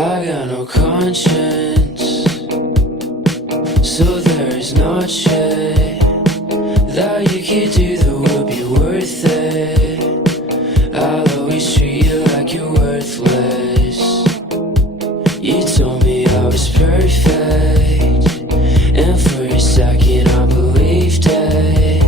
I got no conscience, so there is no shade that you could do that would be worth it. I'll always treat you like you're worthless. You told me I was perfect, and for a second I believed it.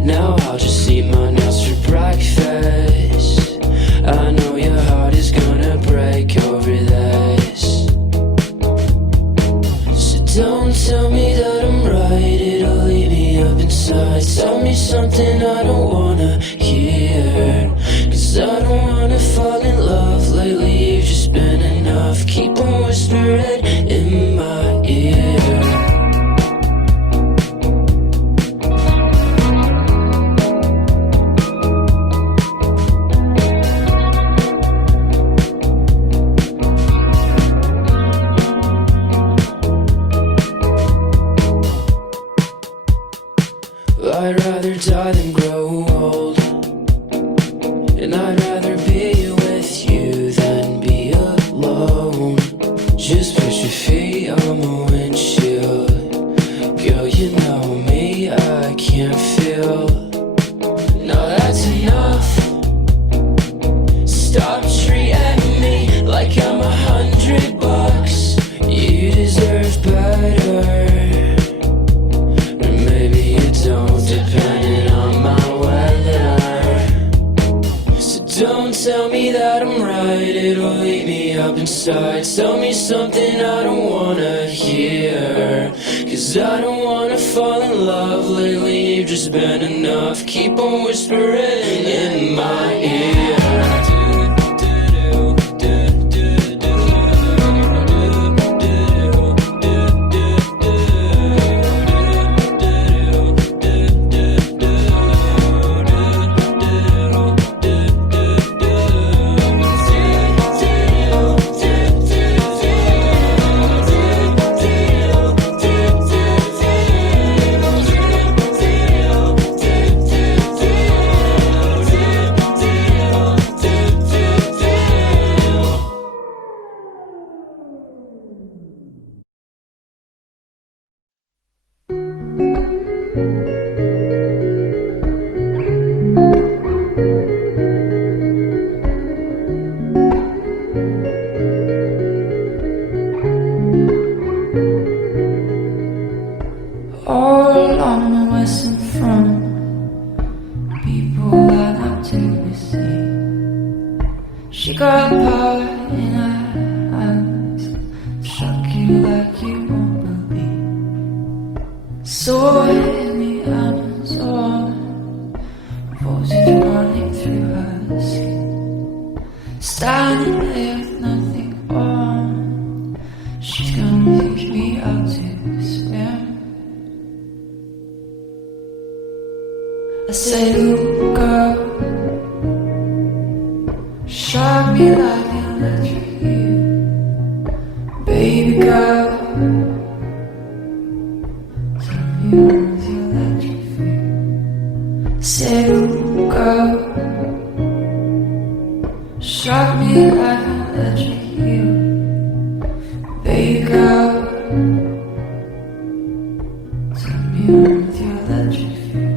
Now I'll just eat my nails for breakfast. I know your heart is gonna break over this. So don't tell me that I'm right, it'll eat me up inside. Tell me something I don't wanna hear, 'cause I don't wanna fall in love. Lately you've just been enough. Keep on whispering in my ear. I'd rather die than grow old, and I'd rather be with you than be alone. Just put your feet on the windshield. Girl, you know me, I can't feel. No, that's enough. Stop treating me like I'm $100. You deserve better. Or maybe you don't, depending on my weather. So don't tell me that I'm right, it'll eat me up inside. Tell me something I don't wanna hear, 'cause I don't wanna fall in love. Lately you've just been enough. Keep on whispering in my ear. All alone in the western front, people line up to see. She got power in her hands, shock you like you won't believe. So in the Amazon, voices running through her skin. Standing there with nothing on, she's gonna teach me how to swim. I say, ooh, girl, shock me like an electric eel. Baby girl, tell me what's your electric feel. I say, ooh, girl, shock me like an electric eel. Baby girl, tell me what's your electric feel.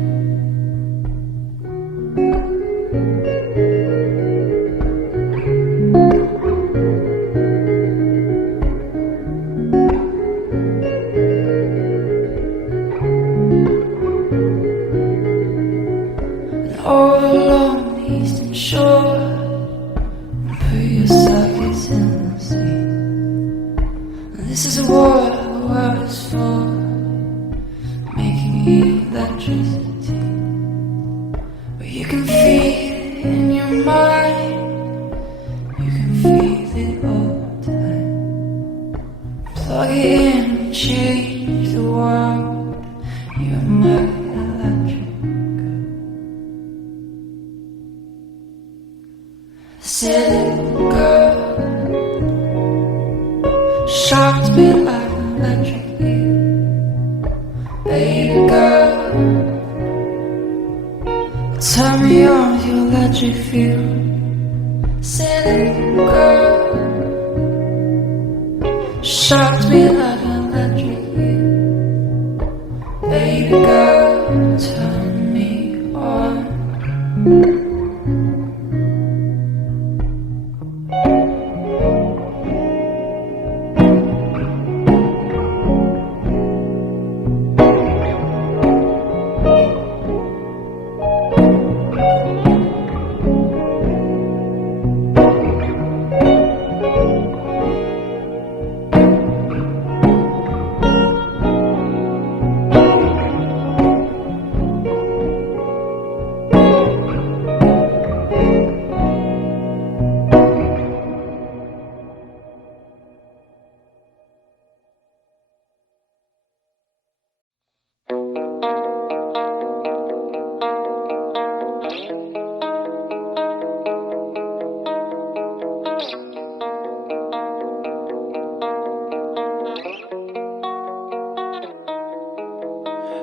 All along the eastern shore, put your sockets in the sea. And this is a war the world is for, making electricity. But you can feel it in your mind, you can feel it all the time. Plug it in and change the world. You're my electric. Said, girl, shocked me like an electric eel. Baby girl, turn me on with your electric feel. Said, girl, shocked me like an electric you. Baby girl, turn me on.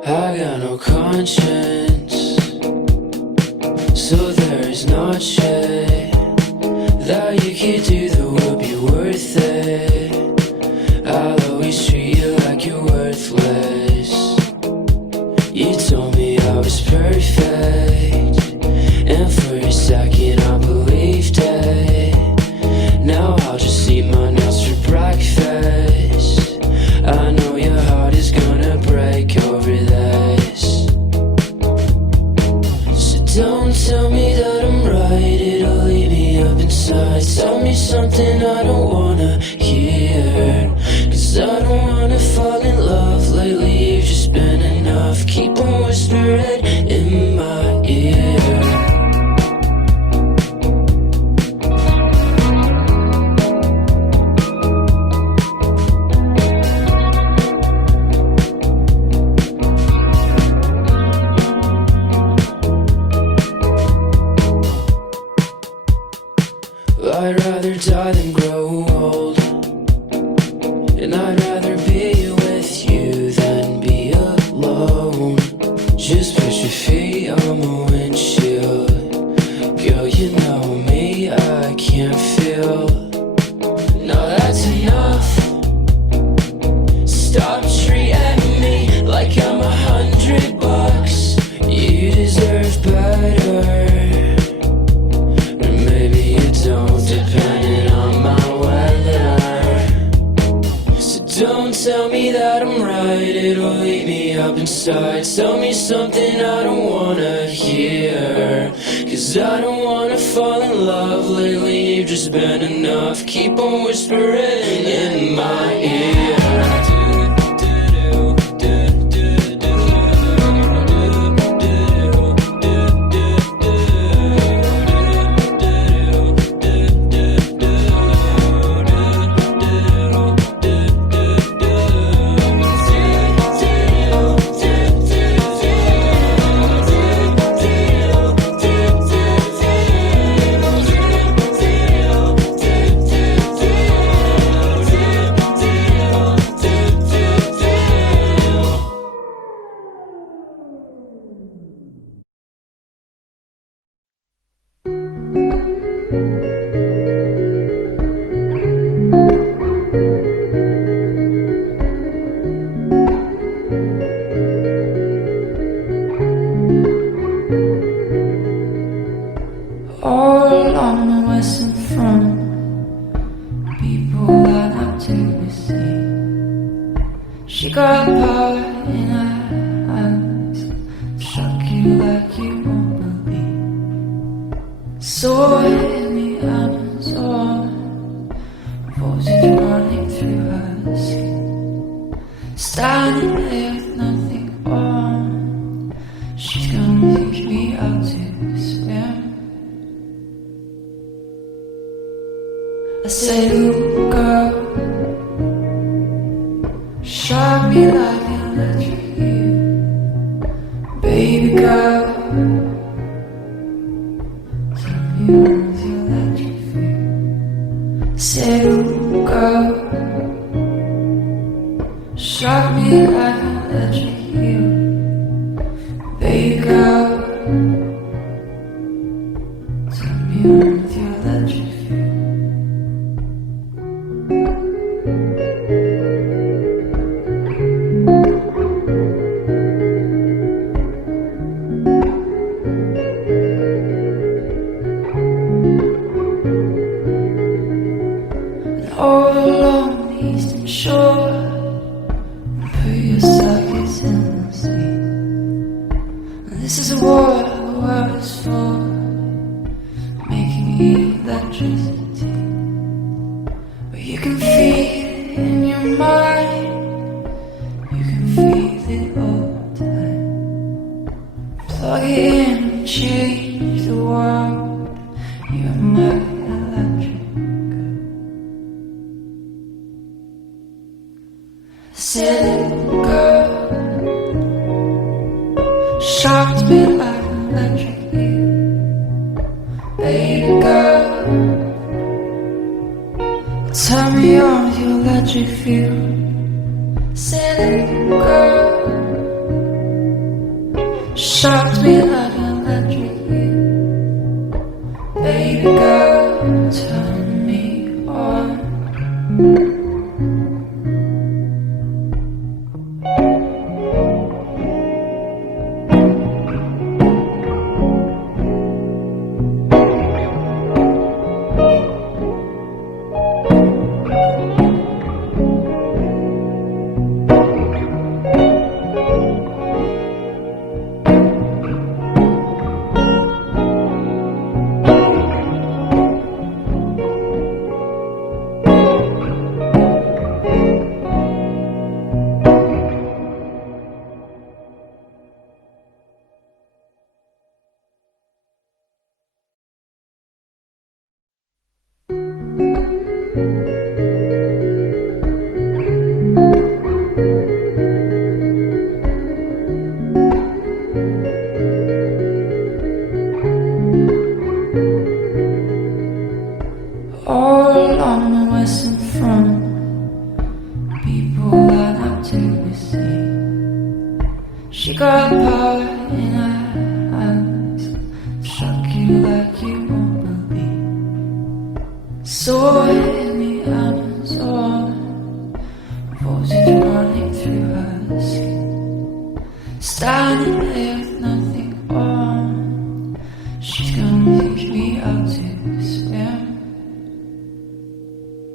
I got no conscience, so there is not shit that you could do that would be worth it. I'll always treat you like you're worthless. You told me I was perfect, and for a second I believed it. Now I'll just eat my nails for breakfast. I know your heart is gonna break over this. So don't tell me that I'm right, it'll eat me up inside. Tell me something I don't wanna hear, 'cause I don't wanna fall in love. Lately you've just been enough. Keep on whispering in my ear. I'd rather die than grow old, and I'd rather be with you than be alone. Just put your feet on my windshield. Girl, you know me, I can't feel. No, that's enough. Stop treating me like I'm $100. You deserve better. Depending on my weather. So don't tell me that I'm right, it'll eat me up inside. Tell me something I don't wanna hear, 'cause I don't wanna fall in love. Lately you've just been enough. Keep on whispering in my ear. All along the western front, people line up to see. She got power in her hands, shock you like you won't believe. So in the Amazon, voices running through her skin. Standing there with nothing on, she's gonna teach me how to swim. I say, ooh, girl, shock me like an electric you. Baby girl, tell me what's your electric feel. I say, ooh, girl, shock me like an electric you. Baby girl, tell me what's your electric feel. electricity, but you can feel it in your mind. You can feel it all the time. Plug it in and change the world. You're my electric girl. Silly girl, shocked me like an electric eel. Baby girl, turn me on with your electric feel. Silly girl, shocked me like an electric eel. Baby girl, turn me on. All along the western front, people line up to be seen. She got power in her hands, shock you like you won't believe. So